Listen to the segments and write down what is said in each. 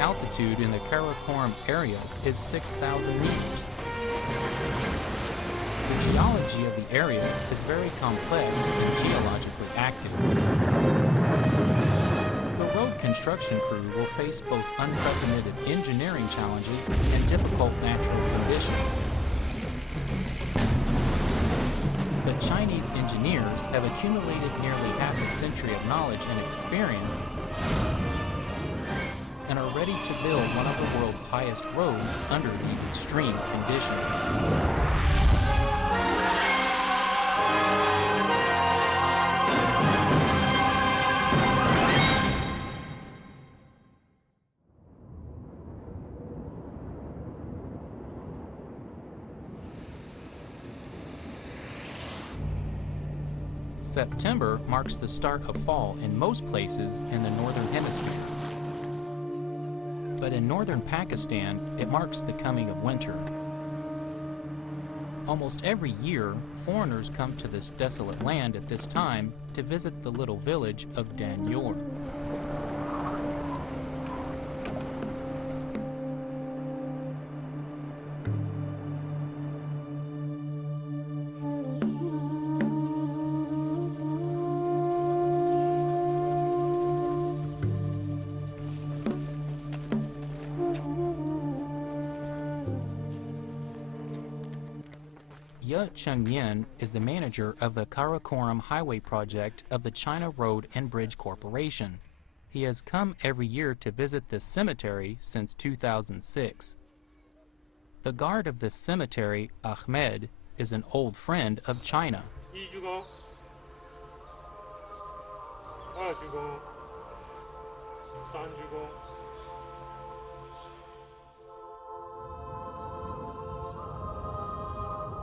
altitude in the Karakoram area is 6,000 meters. The geology of the area is very complex and geologically active. The road construction crew will face both unprecedented engineering challenges and difficult natural conditions. But Chinese engineers have accumulated nearly half a century of knowledge and experience and are ready to build one of the world's highest roads under these extreme conditions. September marks the start of fall in most places in the northern hemisphere. But in northern Pakistan, it marks the coming of winter. Almost every year, foreigners come to this desolate land at this time to visit the little village of Danyor. Ye Chengyan is the manager of the Karakoram Highway project of the China Road and Bridge Corporation. He has come every year to visit this cemetery since 2006. The guard of this cemetery, Ahmed, is an old friend of China.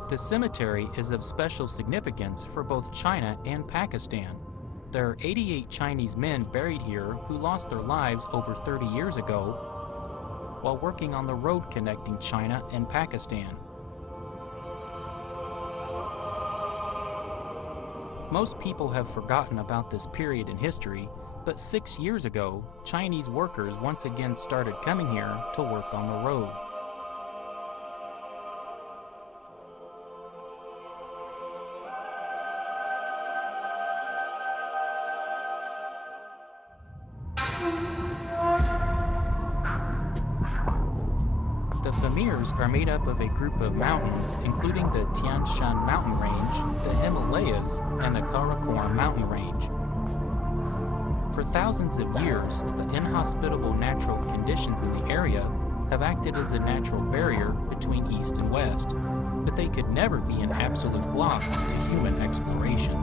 The cemetery is of special significance for both China and Pakistan. There are 88 Chinese men buried here who lost their lives over 30 years ago while working on the road connecting China and Pakistan. Most people have forgotten about this period in history, but 6 years ago, Chinese workers once again started coming here to work on the road. The Pamirs are made up of a group of mountains, including the Tian Shan mountain range, the Himalayas, and the Karakoram mountain range. For thousands of years, the inhospitable natural conditions in the area have acted as a natural barrier between East and West, but they could never be an absolute block to human exploration.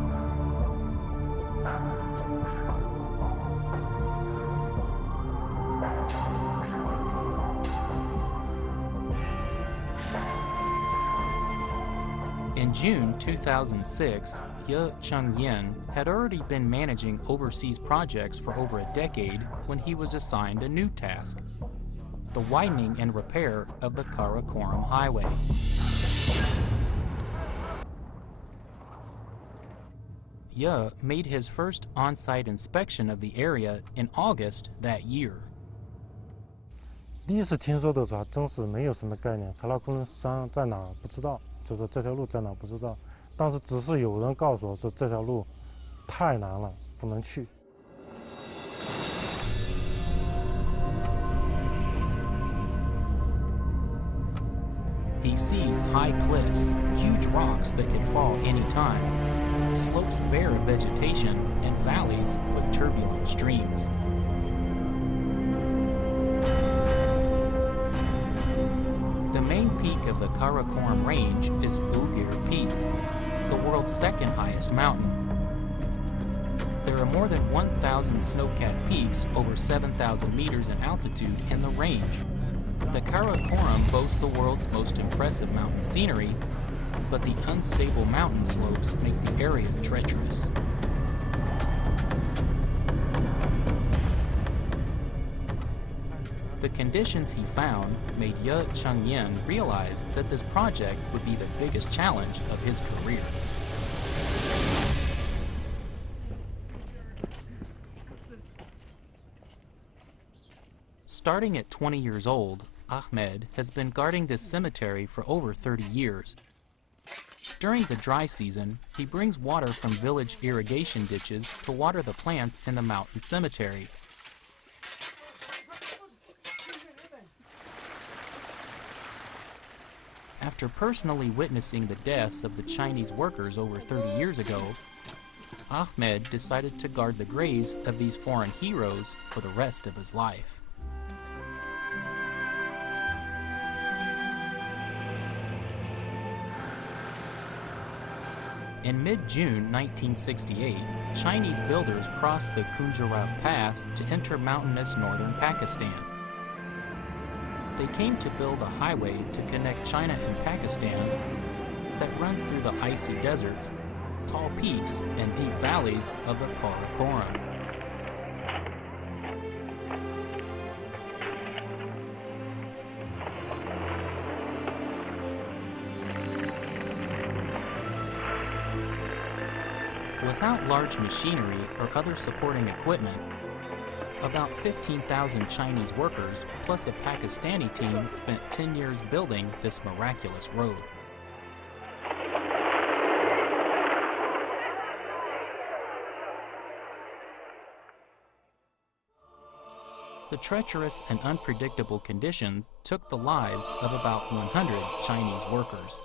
In June 2006, Ye Chengyan had already been managing overseas projects for over a decade when he was assigned a new task: the widening and repair of the Karakoram Highway. Ye made his first on-site inspection of the area in August that year. 第一次听说的时候，真是没有什么概念，卡拉库伦山在哪不知道。 就是这条路在哪不知道，但是只是有人告诉我说这条路太难了，不能去。He sees high cliffs, huge rocks that could fall any time, slopes bare of vegetation, and valleys with turbulent streams. The main peak of the Karakoram range is Ugir Peak, the world's second highest mountain. There are more than 1,000 snow-capped peaks over 7,000 meters in altitude in the range. The Karakoram boasts the world's most impressive mountain scenery, but the unstable mountain slopes make the area treacherous. The conditions he found made Ye Chengyan realize that this project would be the biggest challenge of his career. Starting at 20 years old, Ahmed has been guarding this cemetery for over 30 years. During the dry season, he brings water from village irrigation ditches to water the plants in the mountain cemetery. After personally witnessing the deaths of the Chinese workers over 30 years ago, Ahmed decided to guard the graves of these foreign heroes for the rest of his life. In mid-June 1968, Chinese builders crossed the Khunjerab Pass to enter mountainous northern Pakistan. They came to build a highway to connect China and Pakistan that runs through the icy deserts, tall peaks, and deep valleys of the Karakoram. Without large machinery or other supporting equipment, about 15,000 Chinese workers plus a Pakistani team spent 10 years building this miraculous road. The treacherous and unpredictable conditions took the lives of about 100 Chinese workers.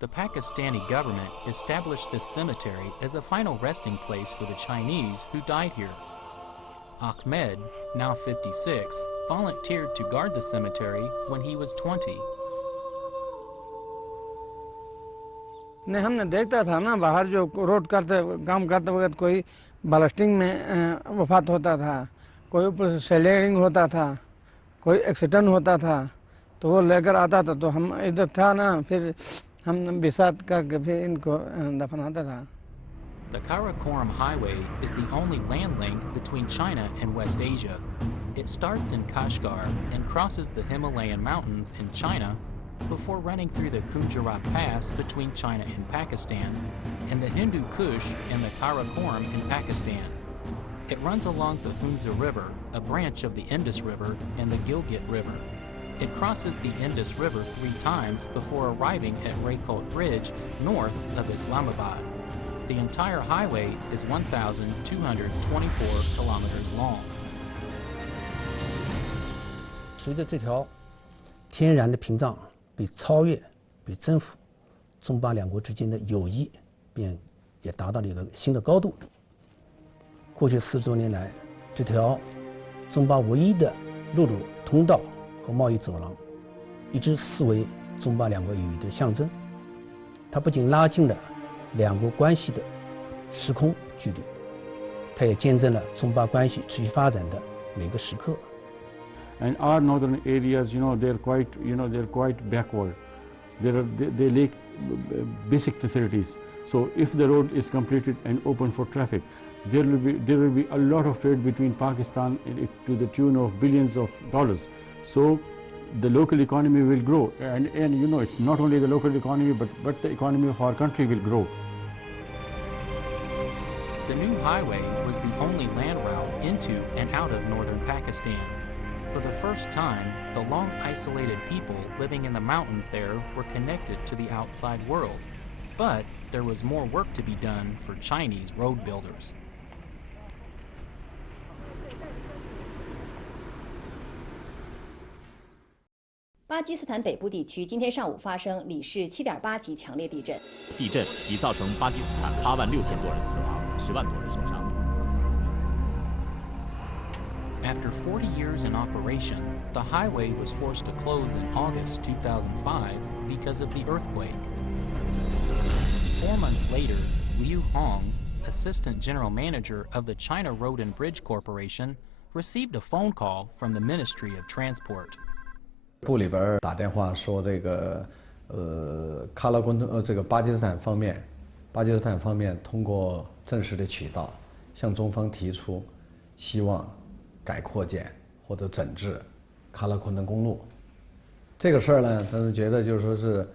The Pakistani government established this cemetery as a final resting place for the Chinese who died here. Ahmed, now 56, volunteered to guard the cemetery when he was 20. नहीं हमने देखता था ना बाहर जो road करते काम करते वक्त कोई ब्लास्टिंग में वफात होता था, कोई ऊपर से सेलिंग होता था, कोई एक्सीडेंट होता था, तो वो लेकर आता था, तो हम इधर था ना, फिर हम विसात करके फिर इनको दफनाता था. The Karakoram Highway is the only land link between China and West Asia. It starts in Kashgar and crosses the Himalayan mountains in China before running through the Khunjerab Pass between China and Pakistan, and the Hindu Kush and the Karakoram in Pakistan. It runs along the Hunza River, a branch of the Indus River, and the Gilgit River. It crosses the Indus River 3 times before arriving at Raykot Bridge north of Islamabad. The entire highway is 1,224 kilometers long. 随着这条天然的屏障被超越、被征服，中巴两国之间的友谊也达到了一个新的高度。过去40多年来，这条中巴唯一的陆路通道和贸易走廊，一直视为中巴两国友谊的象征。它不仅拉近了两国关系的时空距离，它也见证了中巴关系持续发展的每个时刻。 And our northern areas, they're quite backward. They lack basic facilities. So if the road is completed and open for traffic, there will be a lot of trade between Pakistan to the tune of billions of dollars. So the local economy will grow, and it's not only the local economy, but the economy of our country will grow. The new highway was the only land route into and out of northern Pakistan. For the first time, the long isolated people living in the mountains there were connected to the outside world. But there was more work to be done for Chinese road builders. 巴基斯坦北部地区今天上午发生里氏7.8级强烈地震。地震已造成巴基斯坦86000多人死亡，10万多人受伤。 After 40 years in operation, the highway was forced to close in August 2005 because of the earthquake. 4 months later, Liu Hong, Assistant General Manager of the China Road and Bridge Corporation, received a phone call from the Ministry of Transport. 部里边打电话说巴基斯坦方面通过正式的渠道向中方提出希望 改扩建或者整治喀拉昆仑公路，这个事儿呢，他们觉得就是说是，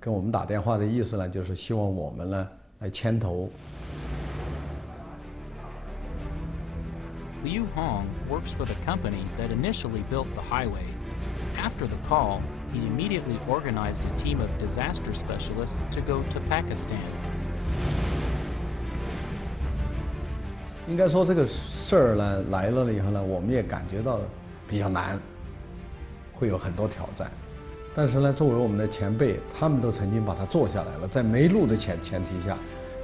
跟我们打电话的意思呢，就是希望我们呢来牵头。Liu Hong works for the company that initially built the highway. After the call, he immediately organized a team of disaster specialists to go to Pakistan. 应该说这个事儿呢来了以后呢，我们也感觉到比较难，会有很多挑战。但是呢，作为我们的前辈，他们都曾经把它做下来了，在没路的前提下，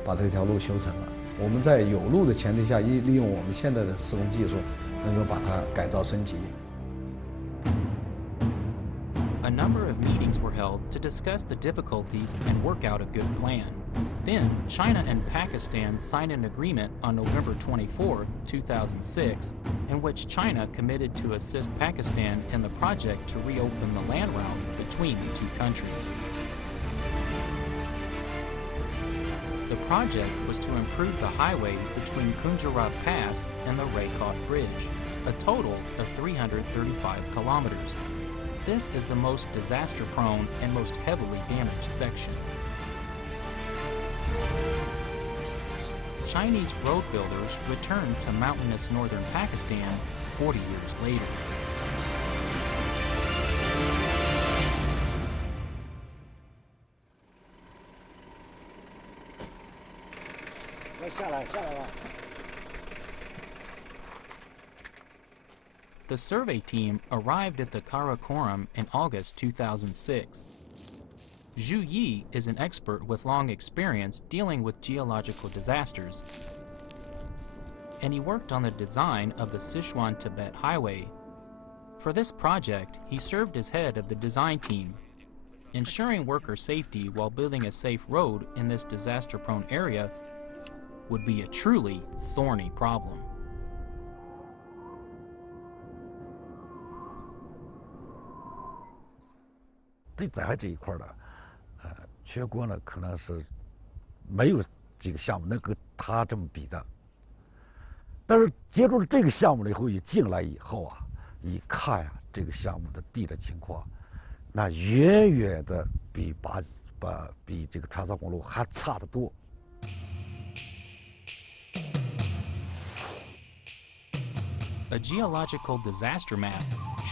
把这条路修成了。我们在有路的前提下，利用我们现在的施工技术，能够把它改造升级。A number of meetings were held to discuss the difficulties and work out a good plan. Then, China and Pakistan signed an agreement on November 24, 2006, in which China committed to assist Pakistan in the project to reopen the land route between the two countries. The project was to improve the highway between Kunjarab Pass and the Raykot Bridge, a total of 335 kilometers. This is the most disaster-prone and most heavily damaged section. Chinese road builders returned to mountainous northern Pakistan 40 years later. The survey team arrived at the Karakoram in August 2006. Zhu Yi is an expert with long experience dealing with geological disasters, and he worked on the design of the Sichuan-Tibet Highway. For this project, he served as head of the design team. Ensuring worker safety while building a safe road in this disaster-prone area would be a truly thorny problem. 对灾害这一块呢，全国呢可能是没有几个项目能跟他这么比的。但是接触了这个项目了以后，一进来以后啊，一看呀，这个项目的地的情况，那远远的比这个川藏公路还差得多。 A geological disaster map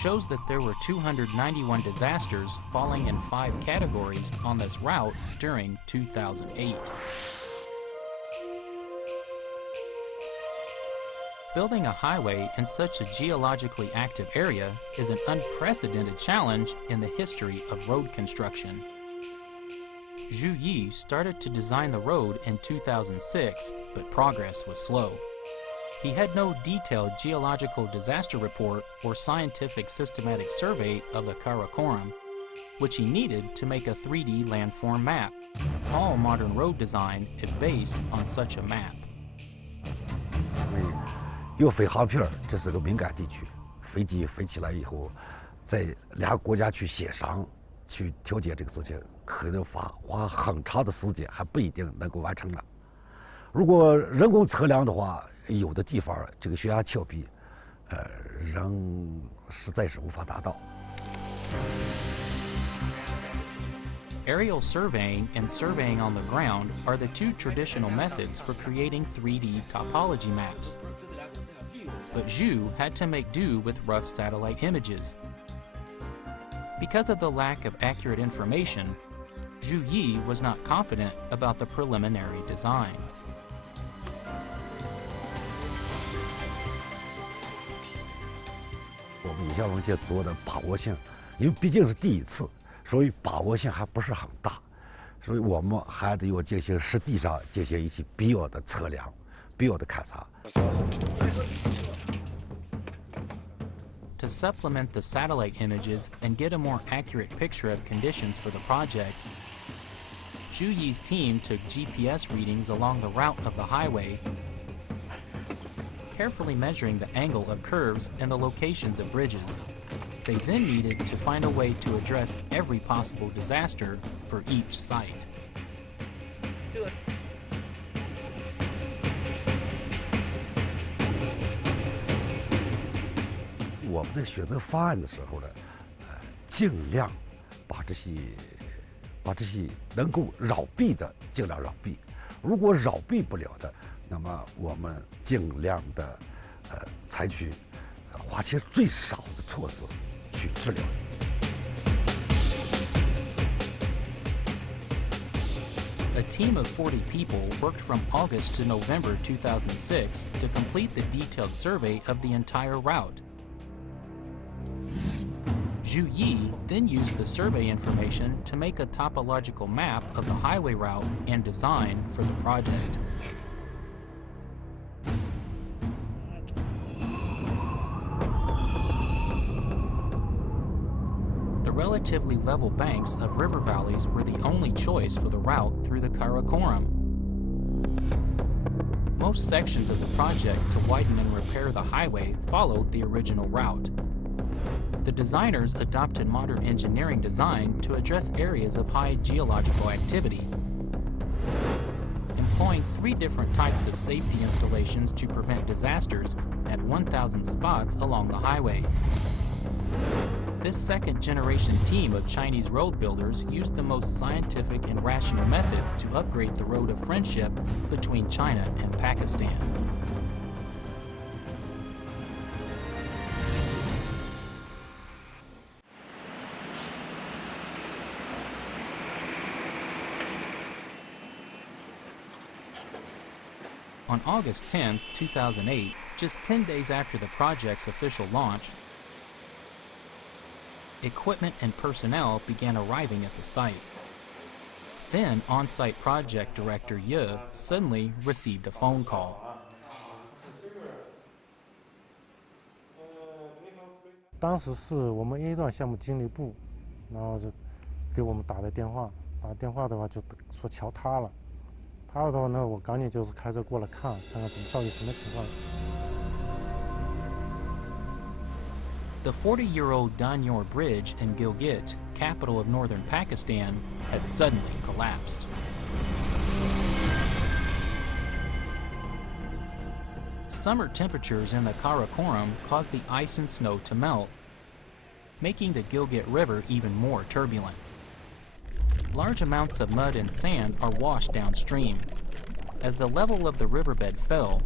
shows that there were 291 disasters falling in 5 categories on this route during 2008. Building a highway in such a geologically active area is an unprecedented challenge in the history of road construction. Zhu Yi started to design the road in 2006, but progress was slow. He had no detailed geological disaster report or scientific systematic survey of the Karakoram, which he needed to make a 3D landform map. All modern road design is based on such a map. 有飞航片，这是个敏感地区，飞机飞起来以后，在两个国家去协商、去调解这个事情，可能花很长的时间，还不一定能够完成了。如果人工测量的话， 有的地方这个悬崖峭壁，仍实在是无法达到。 Aerial surveying and surveying on the ground are the two traditional methods for creating 3D topology maps. But Zhu had to make do with rough satellite images. Because of the lack of accurate information, Zhu Yi was not confident about the preliminary design. 我们影像文件做的把握性，因为毕竟是第一次，所以把握性还不是很大，所以我们还得要进行实地上进行一些必要的测量、必要的勘察。To supplement the satellite images and get a more accurate picture of conditions for the project, Zhu Yi's team took GPS readings along the route of the highway, carefully measuring the angle of curves and the locations of bridges. They then needed to find a way to address every possible disaster for each site. 我们在选择方案的时候呢，尽量把这些把这些能够扰避的尽量扰避，如果扰避不了的，那么我们尽量的采取花钱最少的措施去治疗。A team of 40 people worked from August to November 2006 to complete the detailed survey of the entire route. Zhu Yi then used the survey information to make a topological map of the highway route and design for the project. The relatively level banks of river valleys were the only choice for the route through the Karakoram. Most sections of the project to widen and repair the highway followed the original route. The designers adopted modern engineering design to address areas of high geological activity, employing 3 different types of safety installations to prevent disasters at 1,000 spots along the highway. This second-generation team of Chinese road builders used the most scientific and rational methods to upgrade the road of friendship between China and Pakistan. On August 10, 2008, just 10 days after the project's official launch, equipment and personnel began arriving at the site. Then, on-site project director Ye suddenly received a phone call. 当时是我们 A 段项目经理部，然后就给我们打的电话，打电话的话就说桥塌了，塌了的话呢，我赶紧就是开车过来看看到底什么情况。 The 40-year-old Danyor Bridge in Gilgit, capital of northern Pakistan, had suddenly collapsed. Summer temperatures in the Karakoram caused the ice and snow to melt, making the Gilgit River even more turbulent. Large amounts of mud and sand are washed downstream. As the level of the riverbed fell,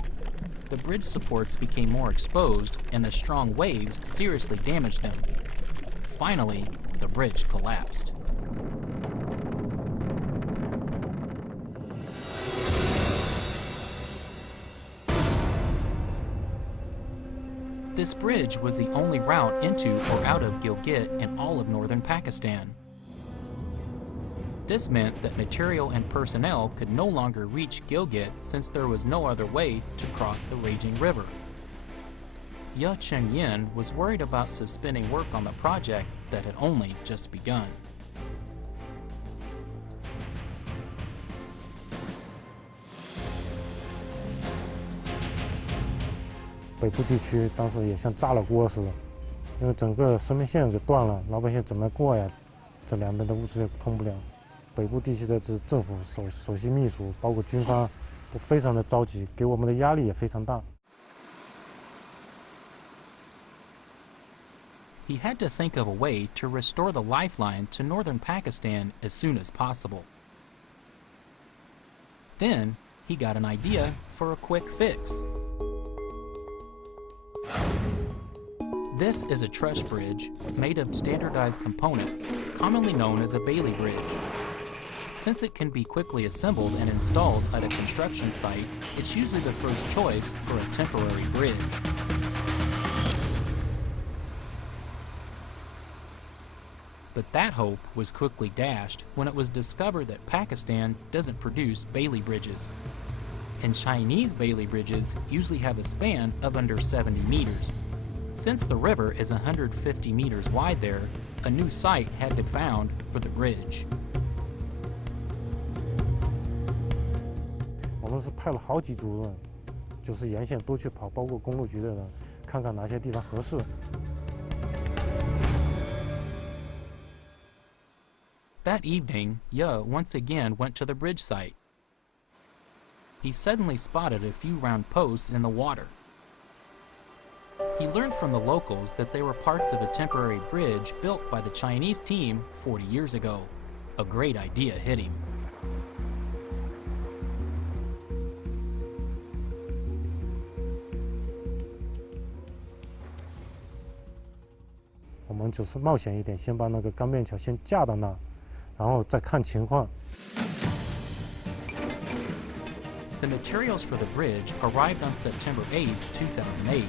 the bridge supports became more exposed and the strong waves seriously damaged them. Finally, the bridge collapsed. This bridge was the only route into or out of Gilgit in all of northern Pakistan. This meant that material and personnel could no longer reach Gilgit since there was no other way to cross the raging river. Ye Chengyin was worried about suspending work on the project that had only just begun. 北部地区当时也像炸了锅似的，因为整个生命线给断了，老百姓怎么过呀？这两边的物资也通不了。北部地区的这政府首席秘书，包括军方，都非常的着急，给我们的压力也非常大。 He had to think of a way to restore the lifeline to northern Pakistan as soon as possible. Then, he got an idea for a quick fix. This is a truss bridge made of standardized components, commonly known as a Bailey bridge. Since it can be quickly assembled and installed at a construction site, it's usually the first choice for a temporary bridge. But that hope was quickly dashed when it was discovered that Pakistan doesn't produce Bailey bridges. And Chinese Bailey bridges usually have a span of under 70 meters. Since the river is 150 meters wide there, a new site had to be found for the bridge. 我们是派了好几组人，就是沿线都去跑，包括公路局的人，看看哪些地方合适。 That evening, Ye once again went to the bridge site. He suddenly spotted a few round posts in the water. He learned from the locals that they were parts of a temporary bridge built by the Chinese team 40 years ago. a great idea hit him. 我们就是冒险一点，先把那个钢便桥先架到那，然后再看情况。 The materials for the bridge arrived on September 8, 2008.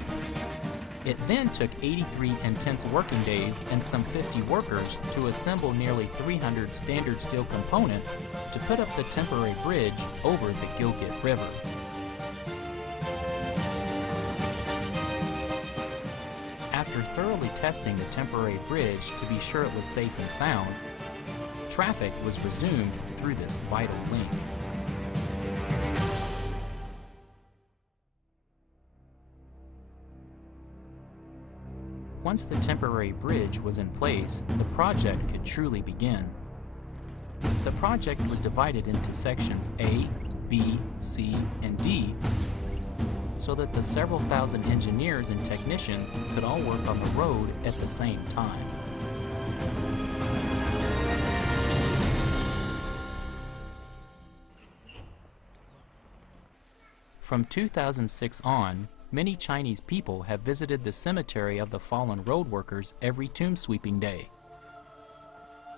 It then took 83 intense working days and some 50 workers to assemble nearly 300 standard steel components to put up the temporary bridge over the Gilgit River. After thoroughly testing the temporary bridge to be sure it was safe and sound, traffic was resumed through this vital link. Once the temporary bridge was in place, the project could truly begin. The project was divided into sections A, B, C, and D, so that the several thousand engineers and technicians could all work on the road at the same time. From 2006 on, many Chinese people have visited the cemetery of the fallen road workers every tomb sweeping day.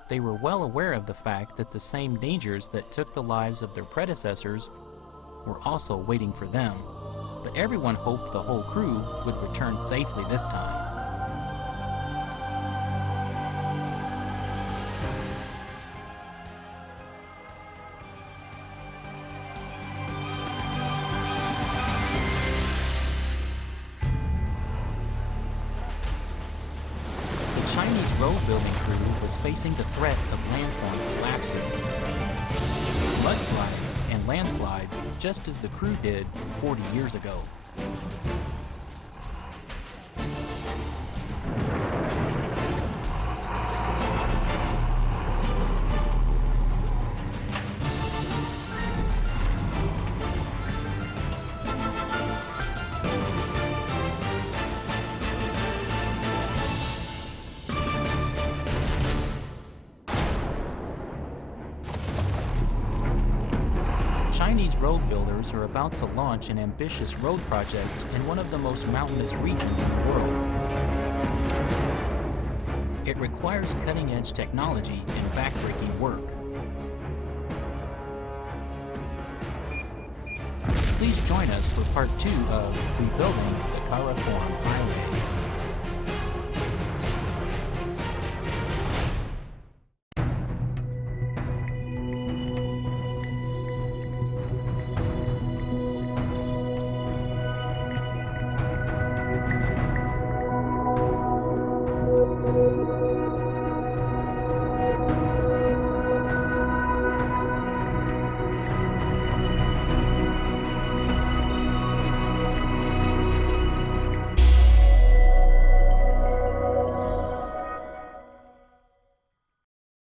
They were well aware of the fact that the same dangers that took the lives of their predecessors were also waiting for them, but everyone hoped the whole crew would return safely this time. Chinese road building crew was facing the threat of landform collapses, mudslides, and landslides just as the crew did 40 years ago. Chinese road builders are about to launch an ambitious road project in one of the most mountainous regions in the world. It requires cutting-edge technology and backbreaking work. Please join us for part 2 of Rebuilding the Karakoram Highway.